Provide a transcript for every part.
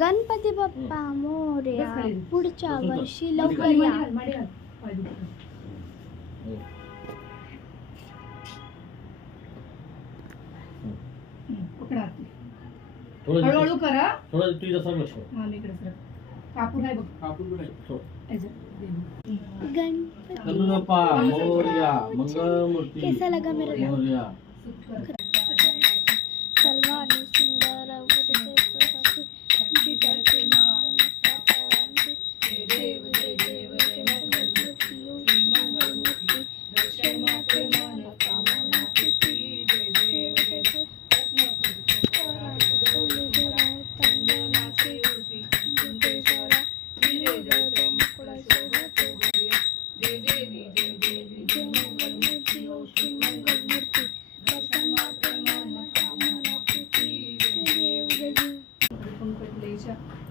गणपती बाप्पा मोरया. पुढच्या वर्षी लवकर या. हळूहळू करा. थोडं तुझ्या सर लक्ष कापूर आहे बघ. गणपती बाप्पा मोरया. मंगलमूर्ती कैसा लगा मेरा मोरया. सर्वांनी सुंदर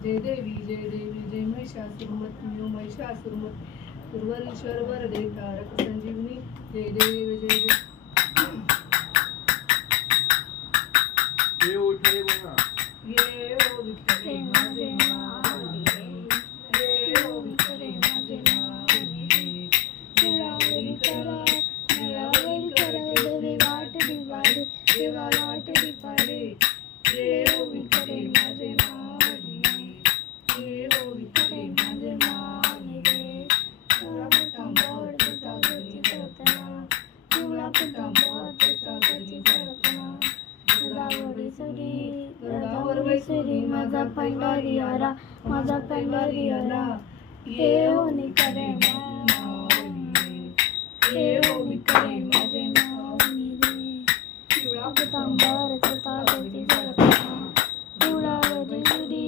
जय देवी जय देवी जय महिषासुरमर्दिनी महिषासुरमर्दिनी दुर्वारीश्वर वरदे कारक संजीवनी जय देवी जय देवी. ये ओ विठ्ठल माझे माऊली. ये ओ विठ्ठल माझे माऊली. देवावरी करा देवी वाट दिवाळे देवा वाट दिवाळे. ये ओ विठ्ठल माझे माऊली. ये ओ विठ्ठल माझे माऊली रे. पिवळा पितांबर तुझा गती करतना. पिवळा पितांबर तुझा गती करतना. गडावर वैसुरी माझा पंढरी आला. माझा पंढरी आला. ये ओ करे माऊली. ये ओ करे माझे माऊली रे. पिवळा पितांबर तुझा गती करतना. पिवळा वैसुरी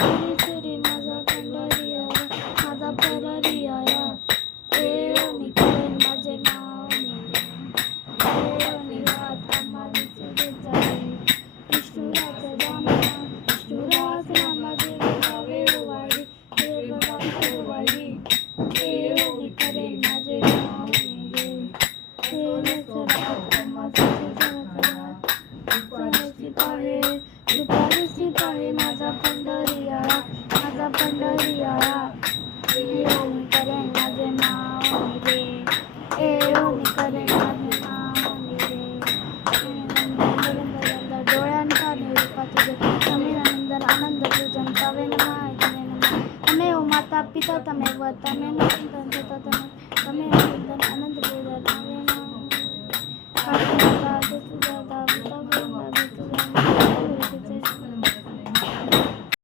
वैसुरी माझा पंढरी आला. माझा पंढरी आला. ये ओ करे माझे माऊली रे. ये ओ निघात माझी सुरे जाई. विष्णुराज रामा विष्णुराज रामा देव गावे वाडी देव गावे वाडी. ये ओ करे माझे माऊली रे. दुपारी पाहे माझा पंढरी आळा. माझा पंढरी आळा. ये ओ करे माझे माऊली रे. ये ओ करे माझे माऊली रे. डोळ्यांचा निरूपा तुझे समीर आनंद आनंद तुझं कावे तमेव माता पिता तमेव तमेव तमेव आनंद पूजा तमेव तुझा